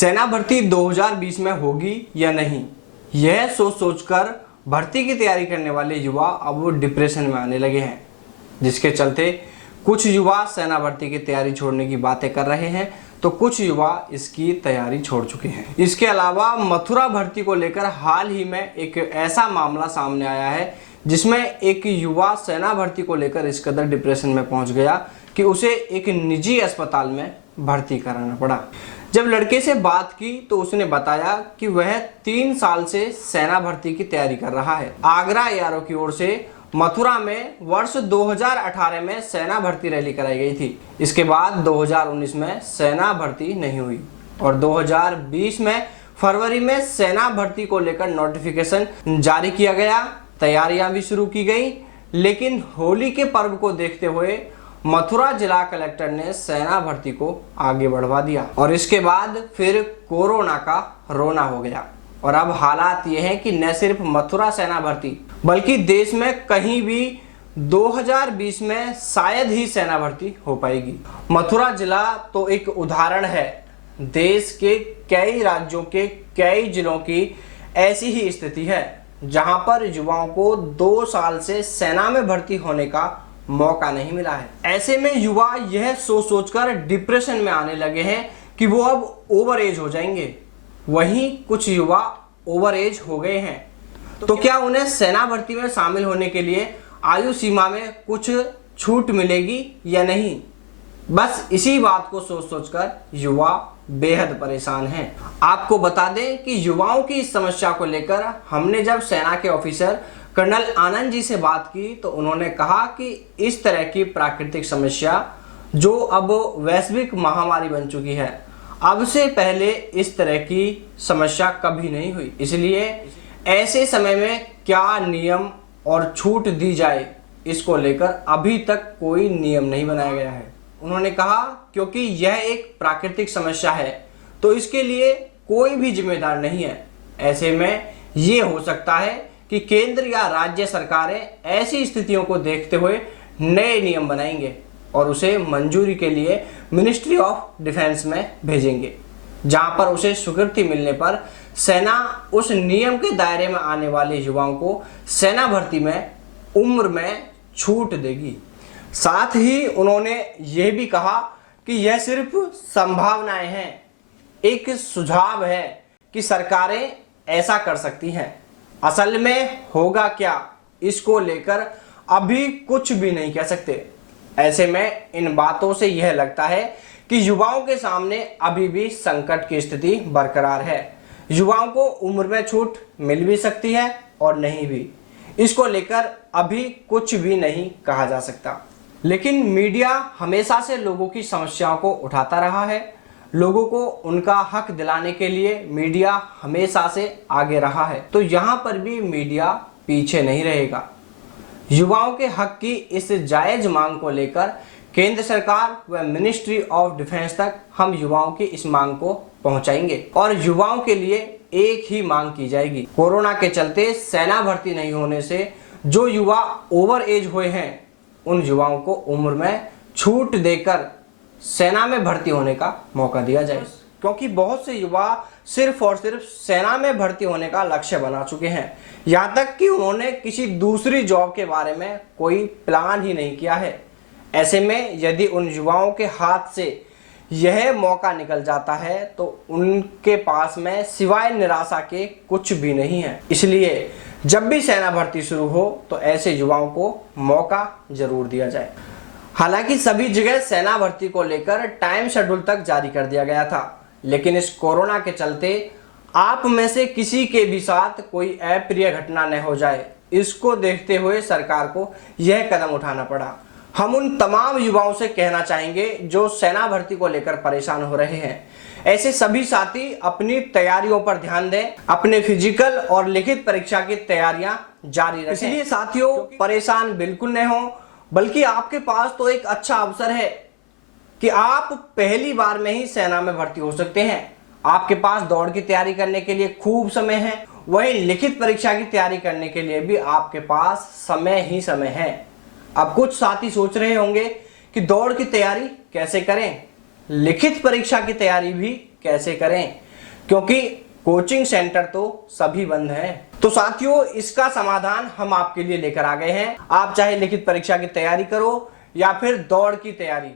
सेना भर्ती 2020 में होगी या नहीं, यह सोच सोचकर भर्ती की तैयारी करने वाले युवा अब वो डिप्रेशन में आने लगे हैं, जिसके चलते कुछ युवा सेना भर्ती की तैयारी छोड़ने की बातें कर रहे हैं तो कुछ युवा इसकी तैयारी छोड़ चुके हैं। इसके अलावा मथुरा भर्ती को लेकर हाल ही में एक ऐसा मामला सामने आया है जिसमें एक युवा सेना भर्ती को लेकर इस कदर डिप्रेशन में पहुंच गया कि उसे एक निजी अस्पताल में भर्ती कराना पड़ा। जब लड़के से बात की तो उसने बताया कि वह 3 साल से सेना भर्ती की तैयारी कर रहा है। आगरा एआरओ की ओर से मथुरा में वर्ष 2018 में सेना भर्ती रैली कराई गई थी। इसके बाद 2019 में सेना भर्ती नहीं हुई और 2020 में फरवरी में सेना भर्ती को लेकर नोटिफिकेशन जारी किया गया, तैयारियां भी शुरू की गई। लेकिन होली के पर्व को देखते हुए मथुरा जिला कलेक्टर ने सेना भर्ती को आगे बढ़वा दिया और इसके बाद फिर कोरोना का रोना हो गया और अब हालात ये हैं कि न सिर्फ मथुरा सेना भर्ती बल्कि देश में कहीं भी 2020 में शायद ही सेना भर्ती हो पाएगी। मथुरा जिला तो एक उदाहरण है। देश के कई राज्यों के कई जिलों की ऐसी ही स्थिति है जहां पर युवाओं को 2 साल से सेना में भर्ती होने का मौका नहीं मिला है। ऐसे में युवा यह सोच सोचकर डिप्रेशन में आने लगे हैं कि वो अब ओवर एज हो जाएंगे। वहीं कुछ युवा ओवर एज हो गए हैं तो क्या उन्हें सेना भर्ती में शामिल होने के लिए आयु सीमा में कुछ छूट मिलेगी या नहीं, बस इसी बात को सोच सोचकर युवा बेहद परेशान हैं। आपको बता दें कि युवाओं की इस समस्या को लेकर हमने जब सेना के ऑफिसर कर्नल आनंद जी से बात की तो उन्होंने कहा कि इस तरह की प्राकृतिक समस्या जो अब वैश्विक महामारी बन चुकी है, अब से पहले इस तरह की समस्या कभी नहीं हुई। इसलिए ऐसे समय में क्या नियम और छूट दी जाए, इसको लेकर अभी तक कोई नियम नहीं बनाया गया है। उन्होंने कहा क्योंकि यह एक प्राकृतिक समस्या है तो इसके लिए कोई भी जिम्मेदार नहीं है। ऐसे में ये हो सकता है कि केंद्र या राज्य सरकारें ऐसी स्थितियों को देखते हुए नए नियम बनाएंगे और उसे मंजूरी के लिए मिनिस्ट्री ऑफ डिफेंस में भेजेंगे, जहां पर उसे स्वीकृति मिलने पर सेना उस नियम के दायरे में आने वाले युवाओं को सेना भर्ती में उम्र में छूट देगी। साथ ही उन्होंने यह भी कहा कि यह सिर्फ संभावनाएं हैं, एक सुझाव है कि सरकारें ऐसा कर सकती हैं। असल में होगा क्या, इसको लेकर अभी कुछ भी नहीं कह सकते। ऐसे में इन बातों से यह लगता है कि युवाओं के सामने अभी भी संकट की स्थिति बरकरार है। युवाओं को उम्र में छूट मिल भी सकती है और नहीं भी, इसको लेकर अभी कुछ भी नहीं कहा जा सकता। लेकिन मीडिया हमेशा से लोगों की समस्याओं को उठाता रहा है। लोगों को उनका हक दिलाने के लिए मीडिया हमेशा से आगे रहा है, तो यहाँ पर भी मीडिया पीछे नहीं रहेगा। युवाओं के हक की इस जायज मांग को लेकर केंद्र सरकार व मिनिस्ट्री ऑफ डिफेंस तक हम युवाओं की इस मांग को पहुंचाएंगे और युवाओं के लिए एक ही मांग की जाएगी। कोरोना के चलते सेना भर्ती नहीं होने से जो युवा ओवर एज हुए हैं उन युवाओं को उम्र में छूट देकर सेना में भर्ती होने का मौका दिया जाए, क्योंकि बहुत से युवा सिर्फ और सिर्फ सेना में भर्ती होने का लक्ष्य बना चुके हैं। यहाँ तक कि उन्होंने किसी दूसरी जॉब के बारे में कोई प्लान ही नहीं किया है। ऐसे में यदि उन युवाओं के हाथ से यह मौका निकल जाता है तो उनके पास में सिवाय निराशा के कुछ भी नहीं है। इसलिए जब भी सेना भर्ती शुरू हो तो ऐसे युवाओं को मौका जरूर दिया जाए। हालांकि सभी जगह सेना भर्ती को लेकर टाइम शेड्यूल तक जारी कर दिया गया था, लेकिन इस कोरोना के चलते आप में से किसी के भी साथ कोई अप्रिय घटना न हो जाए, इसको देखते हुए सरकार को यह कदम उठाना पड़ा। हम उन तमाम युवाओं से कहना चाहेंगे जो सेना भर्ती को लेकर परेशान हो रहे हैं, ऐसे सभी साथी अपनी तैयारियों पर ध्यान दें, अपने फिजिकल और लिखित परीक्षा की तैयारियां जारी रखें। इसलिए साथियों परेशान बिल्कुल न हो, बल्कि आपके पास तो एक अच्छा अवसर है कि आप पहली बार में ही सेना में भर्ती हो सकते हैं। आपके पास दौड़ की तैयारी करने के लिए खूब समय है, वहीं लिखित परीक्षा की तैयारी करने के लिए भी आपके पास समय ही समय है। अब कुछ साथी सोच रहे होंगे कि दौड़ की तैयारी कैसे करें, लिखित परीक्षा की तैयारी भी कैसे करें। क्योंकि कोचिंग सेंटर तो सभी बंद हैं। तो साथियों, इसका समाधान हम आपके लिए लेकर आ गए हैं। आप चाहे लिखित परीक्षा की तैयारी करो या फिर दौड़ की तैयारी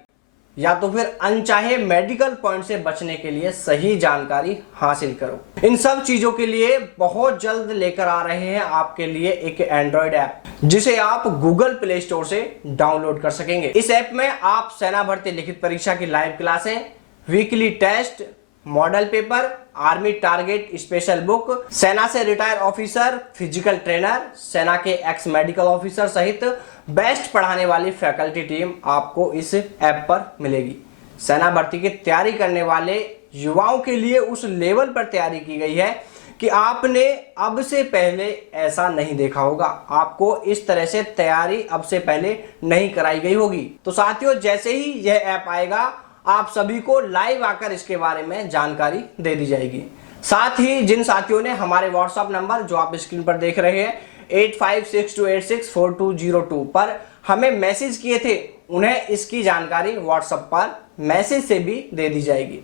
या तो फिर अनचाहे मेडिकल पॉइंट से बचने के लिए सही जानकारी हासिल करो, इन सब चीजों के लिए बहुत जल्द लेकर आ रहे हैं आपके लिए एक एंड्रॉइड ऐप, जिसे आप गूगल प्ले स्टोर से डाउनलोड कर सकेंगे। इस ऐप में आप सेना भर्ती लिखित परीक्षा की लाइव क्लासें, weekly test, model paper, army target special book, सेना से रिटायर ऑफिसर, फिजिकल ट्रेनर, सेना के एक्स मेडिकल ऑफिसर सहित बेस्ट पढ़ाने वाली फैकल्टी टीम आपको इस ऐप पर मिलेगी। सेना भर्ती की तैयारी करने वाले युवाओं के लिए उस लेवल पर तैयारी की गई है कि आपने अब से पहले ऐसा नहीं देखा होगा। आपको इस तरह से तैयारी अब से पहले नहीं कराई गई होगी। तो साथियों, जैसे ही यह ऐप आएगा आप सभी को लाइव आकर इसके बारे में जानकारी दे दी जाएगी। साथ ही जिन साथियों ने हमारे व्हाट्सएप नंबर जो आप स्क्रीन पर देख रहे हैं 8562864202 पर हमें मैसेज किए थे, उन्हें इसकी जानकारी व्हाट्सएप पर मैसेज से भी दे दी जाएगी।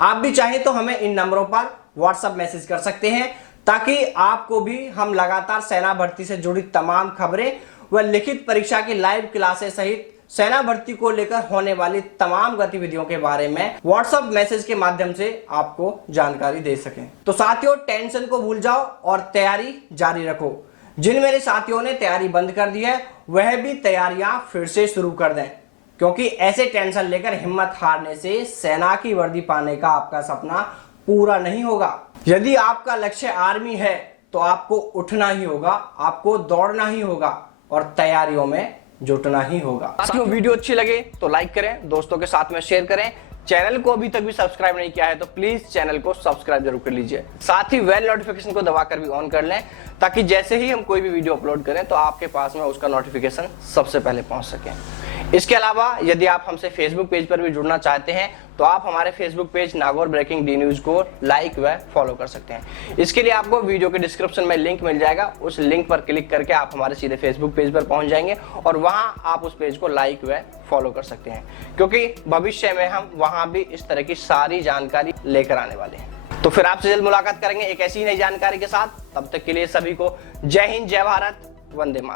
आप भी चाहें तो हमें इन नंबरों पर व्हाट्सएप मैसेज कर सकते हैं, ताकि आपको भी हम लगातार सेना भर्ती से जुड़ी तमाम खबरें व लिखित परीक्षा की लाइव क्लासेस सहित सेना भर्ती को लेकर होने वाली तमाम गतिविधियों के बारे में व्हाट्सएप मैसेज के माध्यम से आपको जानकारी दे सकें। तो साथियों, टेंशन को भूल जाओ और तैयारी जारी रखो। जिन मेरे साथियों ने तैयारी बंद कर दी है वह भी तैयारियां फिर से शुरू कर दें, क्योंकि ऐसे टेंशन लेकर हिम्मत हारने से सेना की वर्दी पाने का आपका सपना पूरा नहीं होगा। यदि आपका लक्ष्य आर्मी है तो आपको उठना ही होगा, आपको दौड़ना ही होगा और तैयारियों में जुटना ही होगा। साथियों, वीडियो अच्छी लगे तो लाइक करें, दोस्तों के साथ में शेयर करें। चैनल को अभी तक भी सब्सक्राइब नहीं किया है तो प्लीज चैनल को सब्सक्राइब जरूर कर लीजिए। साथ ही बेल नोटिफिकेशन को दबाकर भी ऑन कर लें, ताकि जैसे ही हम कोई भी वीडियो अपलोड करें तो आपके पास में उसका नोटिफिकेशन सबसे पहले पहुंच सके। इसके अलावा यदि आप हमसे फेसबुक पेज पर भी जुड़ना चाहते हैं तो आप हमारे Facebook page Nagaur breaking D news को लाइक व फॉलो कर सकते हैं। इसके लिए आपको वीडियो के डिस्क्रिप्शन में लिंक मिल जाएगा, उस लिंक पर क्लिक करके आप हमारे सीधे फेसबुक पेज पर पहुंच जाएंगे और वहां आप उस पेज को लाइक व फॉलो कर सकते हैं, क्योंकि भविष्य में हम वहां भी इस तरह की सारी जानकारी लेकर आने वाले हैं। तो फिर आपसे जल्द मुलाकात करेंगे एक ऐसी नई जानकारी के साथ। तब तक के लिए सभी को जय हिंद, जय भारत, वंदे मातरम।